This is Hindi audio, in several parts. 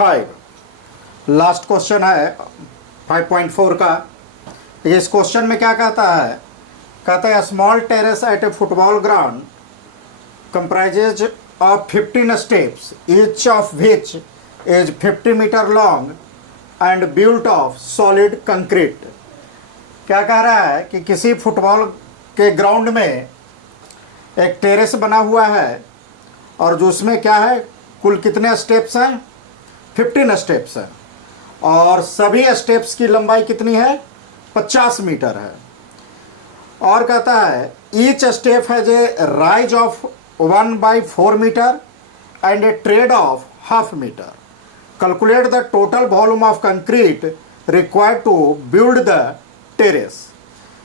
5 लास्ट क्वेश्चन है 5.4 का। इस क्वेश्चन में क्या कहता है small terrace at a football ground comprises of 15 steps, each of which is 50 meter long and built of solid concrete। क्या कह रहा है कि किसी फुटबॉल के ग्राउंड में एक टेरेस बना हुआ है और जो उसमें क्या है कुल कितने स्टेप्स हैं 15 स्टेप्स हैं और सभी स्टेप्स की लंबाई कितनी है 50 मीटर है। और कहता है each step has a rise of 1/4 metre and a trade of ½ meter। Calculate the total volume of concrete required to build the terrace।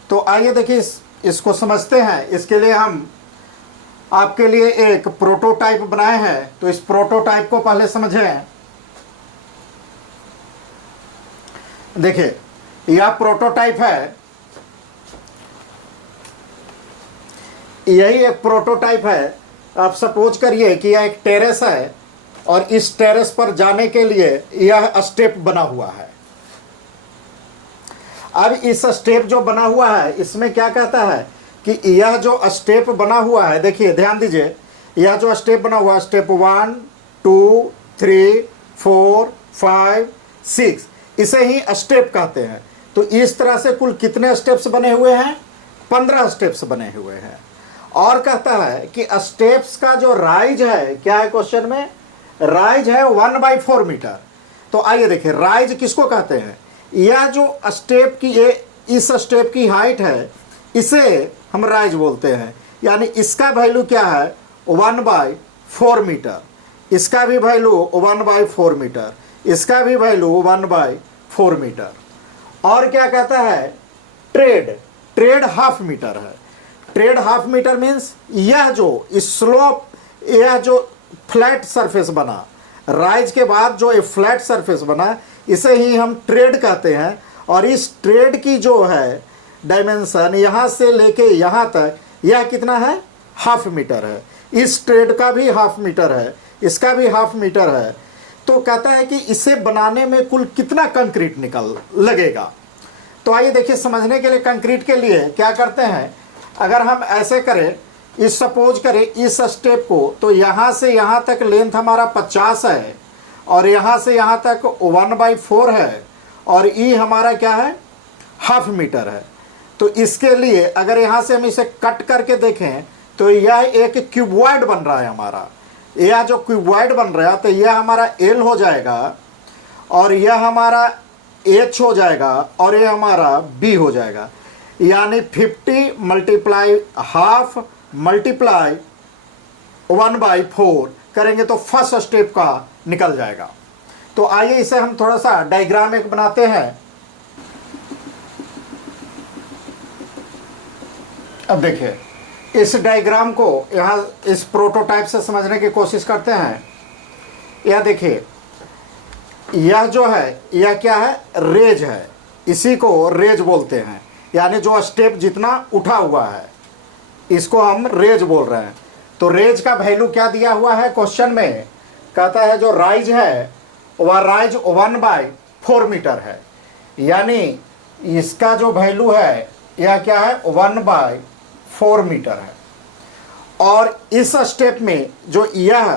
तो आइए देखिए इसको समझते हैं। इसके लिए हम आपके लिए एक प्रोटोटाइप बनाए हैं, तो इस प्रोटोटाइप को पहले समझें। देखिए यह प्रोटोटाइप है, यही एक प्रोटोटाइप है। आप सपोज करिए कि यह एक टेरेस है और इस टेरेस पर जाने के लिए यह स्टेप बना हुआ है। अब इस स्टेप जो बना हुआ है इसमें क्या कहता है कि यह जो स्टेप बना हुआ है, देखिए ध्यान दीजिए, यह जो स्टेप बना हुआ है स्टेप 1 2 3 4 5 6 इसे ही स्टेप कहते हैं। तो इस तरह से कुल कितने स्टेप्स बने हुए हैं 15 स्टेप्स बने हुए हैं। और कहता है कि स्टेप्स का जो राइज है, क्या है क्वेश्चन में, राइज है 1/4 मीटर। तो आइए देखिए राइज किसको कहते हैं, यह जो स्टेप की ये इस स्टेप की हाइट है इसे हम राइज बोलते हैं। यानी इसका वैल्यू क्या है 1/4 मीटर, इसका भी वैल्यू 1/4 मीटर, इसका भी वैल्यू 1/4 मीटर। और क्या कहता है ट्रेड ½ मीटर है। ट्रेड ½ मीटर मीन्स यह जो स्लोप, यह जो फ्लैट सरफेस बना राइज के बाद जो एक फ्लैट सरफेस बना इसे ही हम ट्रेड कहते हैं। और इस ट्रेड की जो है डायमेंशन यहाँ से लेके यहाँ तक यह कितना है ½ मीटर है। इस ट्रेड का भी ½ मीटर है, इसका भी ½ मीटर है। तो कहता है कि इसे बनाने में कुल कितना कंक्रीट निकल लगेगा। तो आइए देखिए समझने के लिए कंक्रीट के लिए क्या करते हैं, अगर हम ऐसे करें, इस सपोज करें इस स्टेप को, तो यहाँ से यहाँ तक लेंथ हमारा 50 है और यहाँ से यहाँ तक 1/4 है और ई हमारा क्या है ½ मीटर है। तो इसके लिए अगर यहाँ से हम इसे कट करके देखें तो यह एक क्यूबॉइड बन रहा है हमारा। यह जो क्यूबॉइड बन रहा है तो यह हमारा L हो जाएगा और यह हमारा H हो जाएगा और यह हमारा B हो जाएगा। यानी 50 मल्टीप्लाई ½ मल्टीप्लाई 1/4 करेंगे तो फर्स्ट स्टेप का निकल जाएगा। तो आइए इसे हम थोड़ा सा डायग्राम एक बनाते हैं। अब देखिए इस डायग्राम को यहाँ इस प्रोटोटाइप से समझने की कोशिश करते हैं। यह देखिए यह जो है यह क्या है रेज है, इसी को रेज बोलते हैं। यानी जो स्टेप जितना उठा हुआ है इसको हम रेज बोल रहे हैं। तो रेज का वैल्यू क्या दिया हुआ है क्वेश्चन में, कहता है जो राइज है वह राइज 1/4 मीटर है। यानी इसका जो वैल्यू है यह क्या है 1/4 मीटर है। और इस स्टेप में जो यह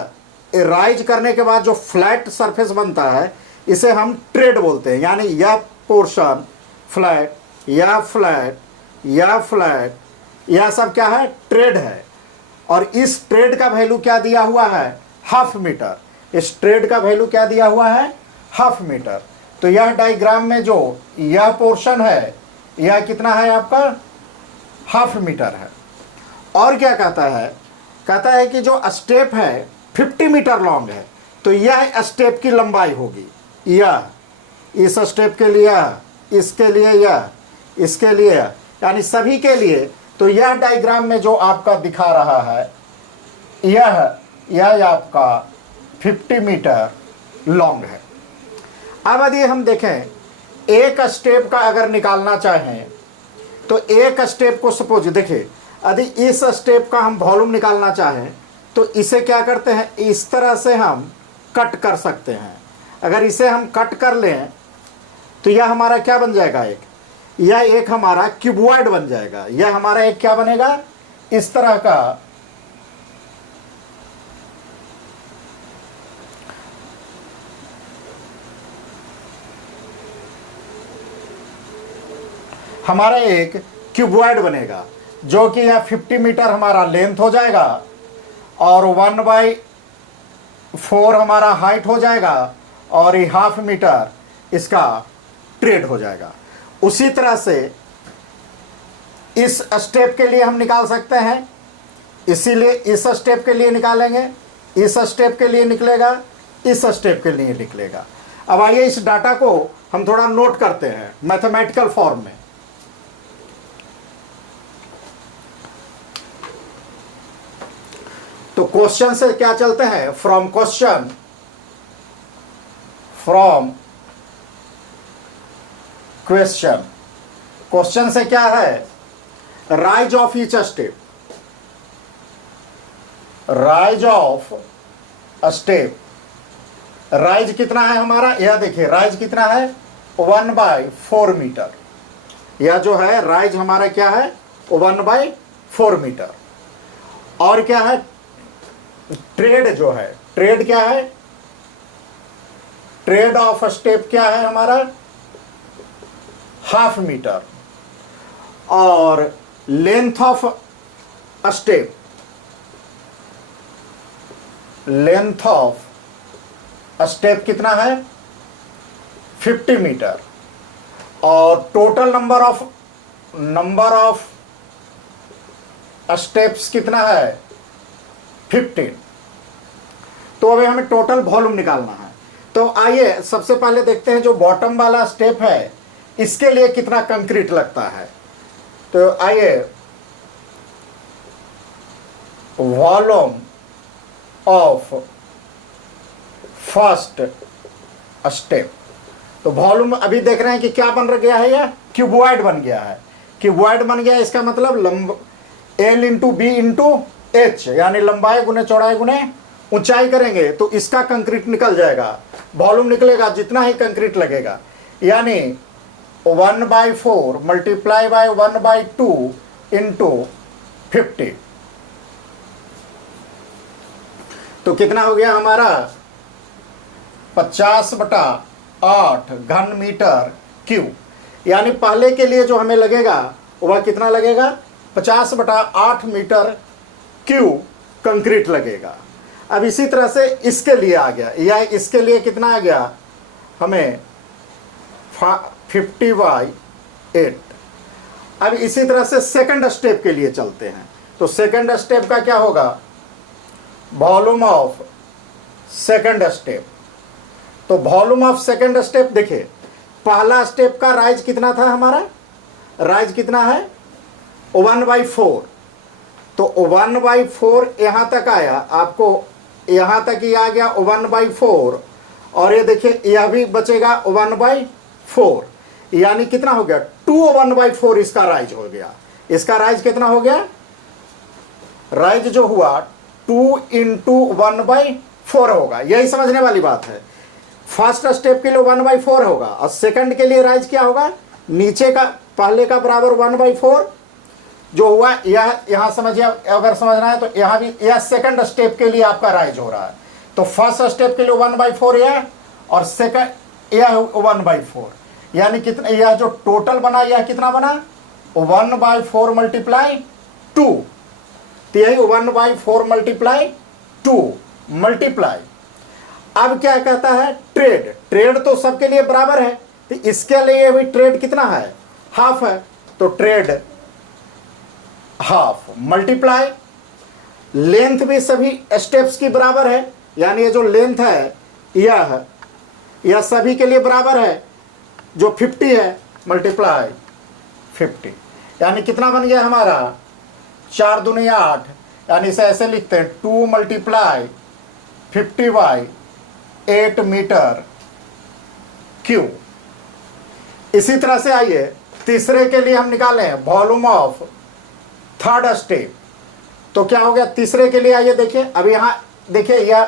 राइज करने के बाद जो फ्लैट सरफेस बनता है इसे हम ट्रेड बोलते हैं। यानी यह पोर्शन फ्लैट, यह फ्लैट, यह फ्लैट, यह सब क्या है ट्रेड है। और इस ट्रेड का वैल्यू क्या दिया हुआ है ½ मीटर। इस ट्रेड का वैल्यू क्या दिया हुआ है ½ मीटर। तो यह डायग्राम में जो यह पोर्शन है यह कितना है आपका ½ मीटर है। और क्या कहता है कि जो स्टेप है 50 मीटर लॉन्ग है। तो यह स्टेप की लंबाई होगी, यह इस स्टेप के लिए, इसके लिए, यह इसके लिए, यानी सभी के लिए। तो यह डायग्राम में जो आपका दिखा रहा है यह आपका 50 मीटर लॉन्ग है। अब यदि हम देखें एक स्टेप का अगर निकालना चाहें तो एक स्टेप को सपोज देखिए, यदि इस स्टेप का हम वॉल्यूम निकालना चाहें तो इसे क्या करते हैं, इस तरह से हम कट कर सकते हैं। अगर इसे हम कट कर लें तो यह हमारा क्या बन जाएगा, यह एक हमारा क्यूबॉइड बन जाएगा। यह हमारा एक क्या बनेगा, इस तरह का हमारा एक क्यूबॉइड बनेगा, जो कि यह 50 मीटर हमारा लेंथ हो जाएगा और 1/4 हमारा हाइट हो जाएगा और ये 1/2 मीटर इसका ट्रेड हो जाएगा। उसी तरह से इस स्टेप के लिए हम निकाल सकते हैं, इसीलिए इस स्टेप के लिए निकालेंगे, इस स्टेप के लिए निकलेगा, इस स्टेप के लिए निकलेगा। अब आइए इस डाटा को हम थोड़ा नोट करते हैं मैथमेटिकल फॉर्म में। तो क्वेश्चन से क्या चलते हैं, फ्रॉम क्वेश्चन से क्या है, rise of each step, rise of step, rise कितना है हमारा, यह देखिए राइज कितना है 1/4 मीटर। यह जो है राइज हमारा क्या है 1/4 मीटर। और क्या है, ट्रेड जो है, ट्रेड क्या है, ट्रेड ऑफ स्टेप क्या है हमारा 1/2 मीटर। और length of step, length of step कितना है 50 मीटर। और टोटल नंबर ऑफ स्टेप्स कितना है 15। तो अभी हमें टोटल वॉल्यूम निकालना है। तो आइए सबसे पहले देखते हैं जो बॉटम वाला स्टेप है इसके लिए कितना कंक्रीट लगता है। तो आइए वॉल्यूम ऑफ फर्स्ट स्टेप, तो वॉल्यूम अभी देख रहे हैं कि क्या बन गया है, यह क्यूबॉइड बन गया है। क्यूबॉइड बन गया, इसका मतलब L into B into H, यानी लंबाई गुने चौड़ाई गुने ऊंचाई करेंगे तो इसका कंक्रीट निकल जाएगा, वॉल्यूम निकलेगा जितना ही कंक्रीट लगेगा, यानी 1/4 मल्टीप्लाई बाय 1/2 इंटू 50। तो कितना हो गया हमारा 50/8 घन मीटर क्यूब। यानी पहले के लिए जो हमें लगेगा वह कितना लगेगा 50/8 मीटर क्यूब कंक्रीट लगेगा। अब इसी तरह से इसके लिए आ गया, या इसके लिए कितना आ गया हमें 50/8। अब इसी तरह से सेकंड स्टेप के लिए चलते हैं। तो सेकंड स्टेप का क्या होगा, वॉल्यूम ऑफ सेकंड स्टेप। तो वॉल्यूम ऑफ सेकंड स्टेप देखिए, पहला स्टेप का राइज कितना था हमारा, राइज कितना है 1/4। तो 1/4 यहां तक आया, आपको यहां तक ही आ गया 1/4। और ये देखिए यह भी बचेगा 1/4, यानी कितना हो गया 2/4 इसका राइज हो गया। इसका राइज कितना हो गया, राइज जो हुआ 2 इंटू 1/4 होगा। यही समझने वाली बात है। फर्स्ट स्टेप के लिए 1/4 होगा और सेकंड के लिए राइज क्या होगा, नीचे का पहले का बराबर 1/4 जो हुआ, यह यहाँ समझिए, अगर समझना है तो यहाँ भी यह सेकंड स्टेप के लिए आपका राइज हो रहा है। तो फर्स्ट स्टेप के लिए 1/4 यह, और सेकंड यह 1/4, यानी कितना, यह जो टोटल बना यह कितना बना 1/4 मल्टीप्लाई 2। तो यही 1/4 मल्टीप्लाई 2 मल्टीप्लाई। अब क्या कहता है ट्रेड, ट्रेड तो सबके लिए बराबर है, तो इसके लिए भी ट्रेड कितना है 1/2 है। तो ट्रेड 1/2 मल्टीप्लाई लेंथ भी सभी स्टेप्स की बराबर है, यानी ये जो लेंथ है यह सभी के लिए बराबर है जो 50 है, मल्टीप्लाई 50, यानी कितना बन गया हमारा 4 दूनी 8, यानी इसे ऐसे लिखते हैं 2 मल्टीप्लाई 50/8 मीटर क्यूब। इसी तरह से आइए तीसरे के लिए हम निकालें वॉल्यूम ऑफ थर्ड स्टेप। तो क्या हो गया तीसरे के लिए, आइए देखिए, अभी यहाँ देखिए यह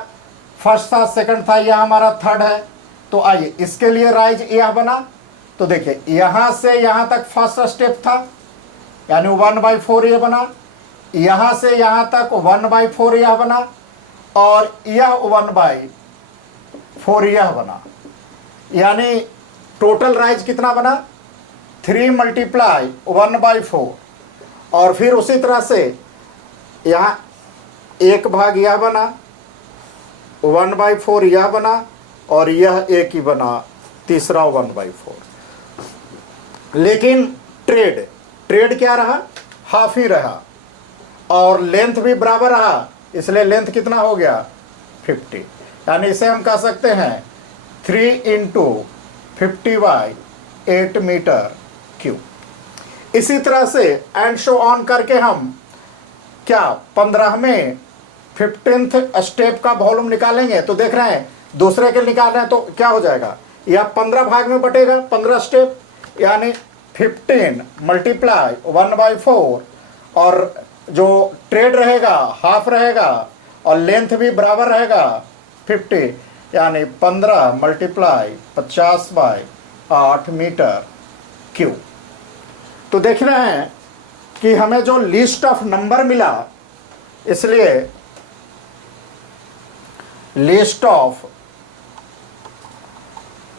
फर्स्ट था सेकंड था, यह हमारा थर्ड है, तो आइए इसके लिए राइज यह बना, तो देखिए यहाँ से यहाँ तक फर्स्ट स्टेप था, यानी 1/4 यह बना, यहाँ से यहाँ तक 1/4 यह बना, और यह 1/4 यह बना, यानी टोटल राइज कितना बना 3 × 1/4। और फिर उसी तरह से यहाँ 1 यह बना, 1/4 यह बना, और यह एक ही बना, तीसरा 1/4। लेकिन ट्रेड क्या रहा, हाफ ही रहा, और लेंथ भी बराबर रहा, इसलिए लेंथ कितना हो गया 50। यानी इसे हम कह सकते हैं 3 × 50/8 मीटर क्यूब। इसी तरह से एंड शो ऑन करके हम क्या 15वें 15th स्टेप का वॉल्यूम निकालेंगे। तो देख रहे हैं दूसरे के निकाल रहे हैं, तो क्या हो जाएगा, यह 15 भाग में बटेगा, 15 स्टेप, यानी 15 × 1/4, और जो ट्रेड रहेगा हाफ रहेगा, और लेंथ भी बराबर रहेगा 50, यानी 15 × 50/8 मीटर क्यूब। तो देख रहे हैं कि हमें जो लिस्ट ऑफ नंबर मिला, इसलिए लिस्ट ऑफ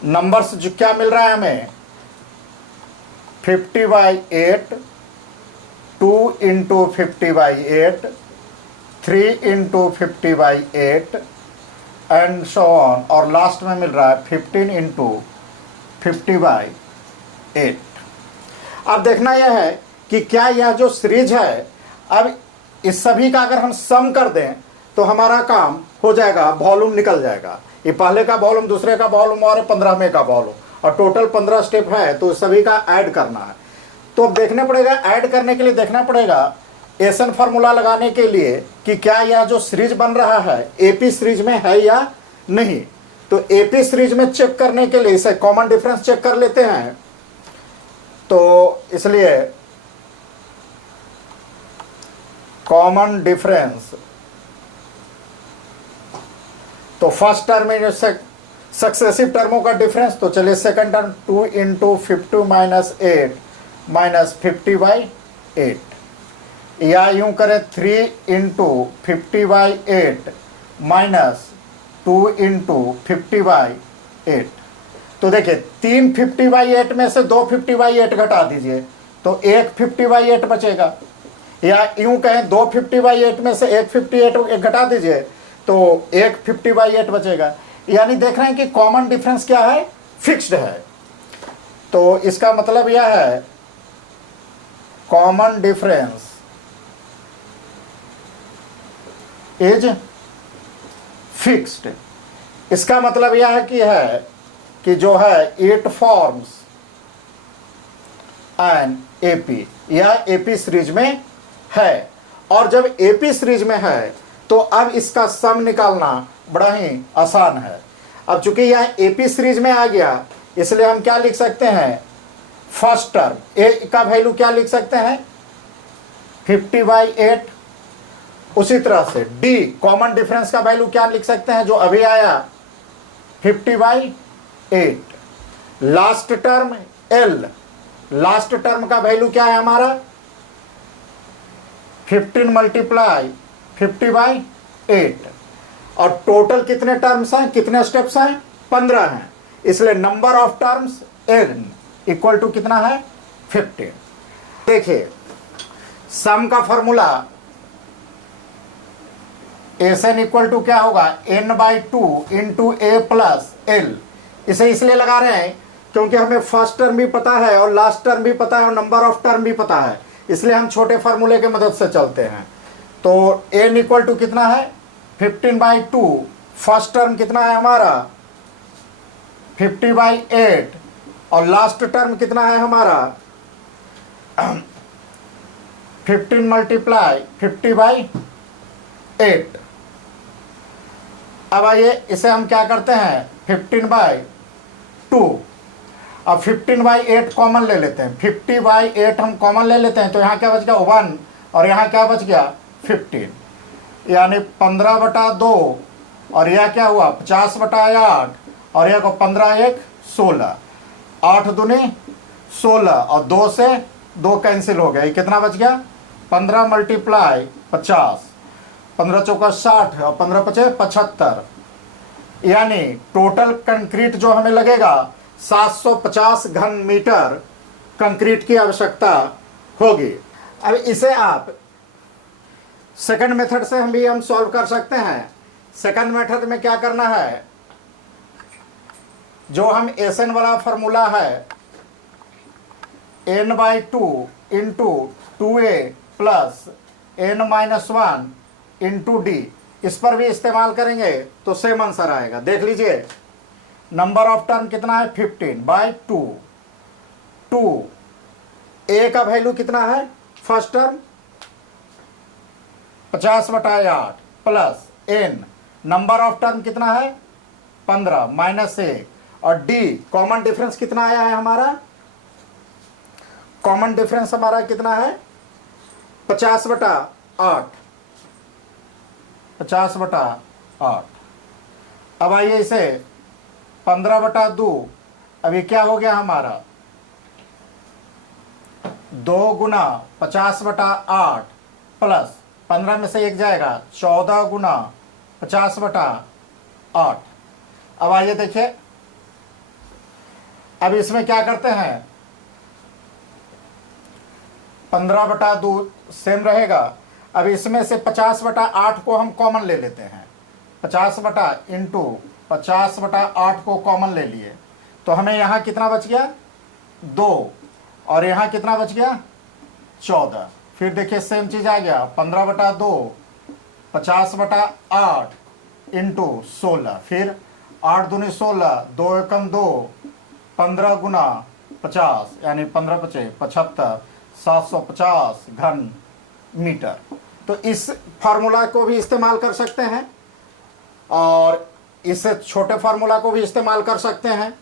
नंबर्स जो क्या मिल रहा है हमें 50/8, 2 × 50/8, 3 × 50/8 एंड सो ऑन, और लास्ट में मिल रहा है 15 × 50/8। अब देखना यह है कि क्या यह जो सीरीज है, अब इस सभी का अगर हम सम कर दें तो हमारा काम हो जाएगा, वॉल्यूम निकल जाएगा। ये पहले का वॉल्यूम, दूसरे का वॉल्यूम और 15वें का वॉल्यूम, और टोटल 15 स्टेप है, तो सभी का ऐड करना है। तो अब देखना पड़ेगा, ऐड करने के लिए देखना पड़ेगा एसन फार्मूला लगाने के लिए कि क्या यह जो सीरीज बन रहा है एपी सीरीज में है या नहीं। तो एपी सीरीज में चेक करने के लिए इसे कॉमन डिफरेंस चेक कर लेते हैं। तो इसलिए कॉमन डिफरेंस, तो फर्स्ट टर्म में जो सक्सेसिव टर्मों का डिफरेंस, तो चलिए सेकंड टर्म 2 × 50 - 8 - 50/8, या यूं करें 3 × 50/8 - 2 × 50/8। तो देखिए 3 50/8 में से 2 50/8 घटा दीजिए, तो 1 50/8 बचेगा, या यूं कहें 2 50/8 में से 1 58 घटा दीजिए, तो 1 50/8 बचेगा। यानी देख रहे हैं कि कॉमन डिफरेंस क्या है, फिक्स्ड है। तो इसका मतलब यह है कॉमन डिफरेंस इज फिक्स्ड। इसका मतलब यह है कि जो है इट फॉर्म्स एन एपी, यह एपी सीरीज में है। और जब एपी सीरीज में है तो अब इसका सम निकालना बड़ा ही आसान है। अब चूंकि यह एपी सीरीज में आ गया, इसलिए हम क्या लिख सकते हैं, फर्स्ट टर्म ए का वैल्यू क्या लिख सकते हैं 50/8। उसी तरह से डी कॉमन डिफरेंस का वैल्यू क्या लिख सकते हैं, जो अभी आया 50/8। Last term L, last term का वैल्यू क्या है हमारा 15 × 50/8। और टोटल कितने टर्म्स हैं, कितने स्टेप्स हैं, 15 हैं, इसलिए number of terms n equal to कितना है 15। देखिए सम का फॉर्मूला एन इक्वल टू क्या होगा n/2 × a + l। इसे इसलिए लगा रहे हैं क्योंकि हमें फर्स्ट टर्म भी पता है और लास्ट टर्म भी पता है और नंबर ऑफ टर्म भी पता है, इसलिए हम छोटे फार्मूले के मदद से चलते हैं। तो n इक्वल टू कितना है 15/2, फर्स्ट टर्म कितना है हमारा 50/8, और लास्ट टर्म कितना है हमारा 15 × 50/8। अब आइए इसे हम क्या करते हैं 15/2। अब 15/8 कॉमन ले लेते हैं, 50/8 हम कॉमन ले लेते हैं, तो यहाँ क्या बच गया 1, और यहाँ क्या बच गया 15, यानी 15/2, और यह क्या हुआ 50/8, और यह को 15 एक 16, 8 दूनी 16 और 2 से 2 कैंसिल हो गया, ये कितना बच गया 15 मल्टीप्लाई 50, 15 चौका 60 और 15 पचे 75, यानी टोटल कंक्रीट जो हमें लगेगा 750 घन मीटर कंक्रीट की आवश्यकता होगी। अब इसे आप सेकंड मेथड से हम सॉल्व कर सकते हैं। सेकंड मेथड में क्या करना है, जो हम एसएन वाला फॉर्मूला है n/2 into 2a plus n-1 into D, इस पर भी इस्तेमाल करेंगे तो सेम आंसर आएगा। देख लीजिए नंबर ऑफ टर्म कितना है 15/2, 2 ए का वैल्यू कितना है first term 50/8 plus n, number of term कितना है 15 माइनस 1, और डी कॉमन डिफरेंस कितना आया है हमारा, कॉमन डिफरेंस हमारा कितना है 50/8, 50/8। अब आइए इसे 15/2, अभी क्या हो गया हमारा 2 गुना 50/8 प्लस 15 में से 1 जाएगा 14 गुना 50/8। अब आइए देखिए, अब इसमें क्या करते हैं 15/2 सेम रहेगा। अब इसमें से 50/8 को हम कॉमन ले लेते हैं, 50/8 को कॉमन ले लिए तो हमें यहाँ कितना बच गया 2, और यहाँ कितना बच गया 14। फिर देखिए सेम चीज आ गया 15/2 50/8 इंटू 16, फिर 8 दूनी 16, 2 एकम 2, 15 गुना 50 यानी 15 पचे 75, 750 घन मीटर। तो इस फार्मूला को भी इस्तेमाल कर सकते हैं और इससे छोटे फार्मूला को भी इस्तेमाल कर सकते हैं,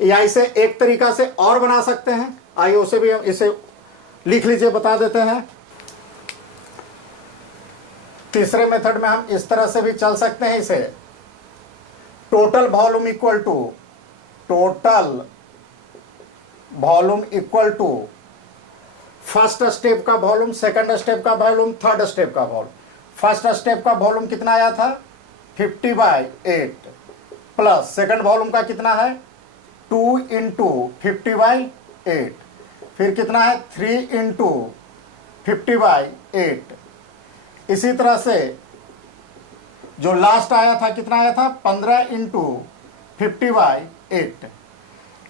या इसे एक तरीका से और बना सकते हैं। आइए उसे भी इसे लिख लीजिए, बता देते हैं। तीसरे मेथड में हम इस तरह से भी चल सकते हैं इसे, total volume equal to first step का वॉल्यूम, सेकंड स्टेप का वॉल्यूम, थर्ड स्टेप का वॉल्यूम। फर्स्ट स्टेप का वॉल्यूम कितना आया था 50/8 प्लस सेकंड वॉल्यूम का कितना है 2 इंटू 50/8, फिर कितना है 3 इंटू 50/8। इसी तरह से जो लास्ट आया था कितना आया था 15 इंटू 50/8,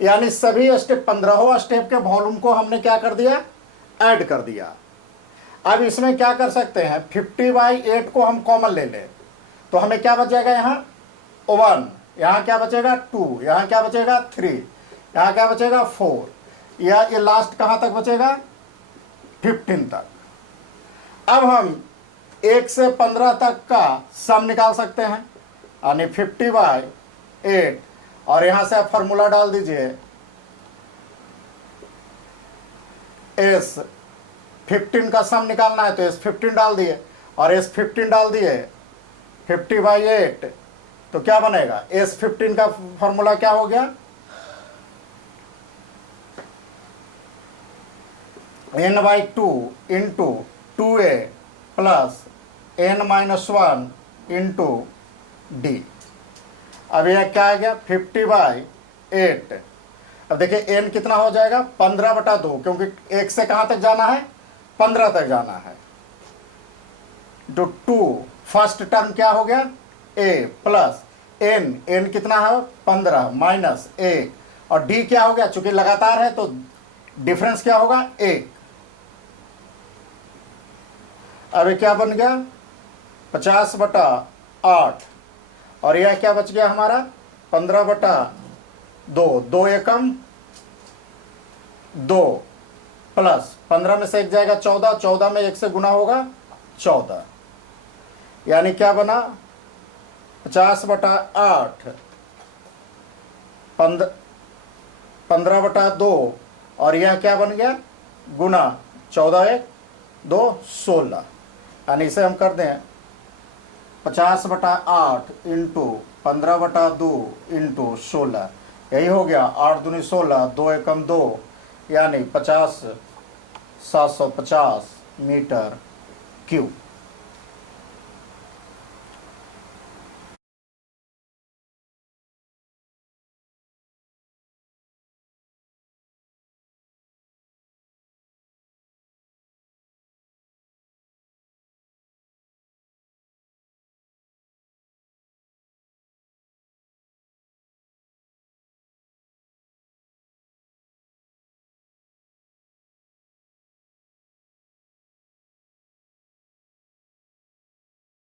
यानी सभी स्टेप 15 स्टेप के वॉल्यूम को हमने क्या कर दिया ऐड कर दिया। अब इसमें क्या कर सकते हैं 50/8 को हम कॉमन ले लें तो हमें क्या बचेगा यहाँ 1, यहाँ क्या बचेगा 2, यहाँ क्या बचेगा 3, यहाँ क्या बचेगा 4, या ये लास्ट कहाँ तक बचेगा 15 तक। अब हम 1 से 15 तक का सम निकाल सकते हैं, यानी 50/8, और यहाँ से आप फॉर्मूला डाल दीजिए एस 15 का सम निकालना है तो एस 15 डाल दिए, और एस 15 डाल दिए 50/8 तो क्या बनेगा एस 15 का फॉर्मूला क्या हो गया n/2 into 2a plus n-1 into D. अब यह क्या आ गया 50/8। अब देखिए n कितना हो जाएगा 15/2, क्योंकि 1 से कहाँ तक जाना है 15 तक जाना है। तो 2 फर्स्ट टर्म क्या हो गया a प्लस n कितना है 15 माइनस 1, और d क्या हो गया चूंकि लगातार है तो डिफरेंस क्या होगा 1। अब क्या बन गया 50/8, और यह क्या बच गया हमारा 15/2, 2 एकम 2 प्लस 15 में से 1 जाएगा 14, 14 में 1 से गुना होगा 14, यानी क्या बना 50/8 15/2, और यह क्या बन गया गुना 14 1 2 16, यानी इसे हम कर दें 50/8 इंटू 15/2 इंटू 16, यही हो गया 8 दूनी 16, 2 एकम 2, यानी 50 750 मीटर क्यूब।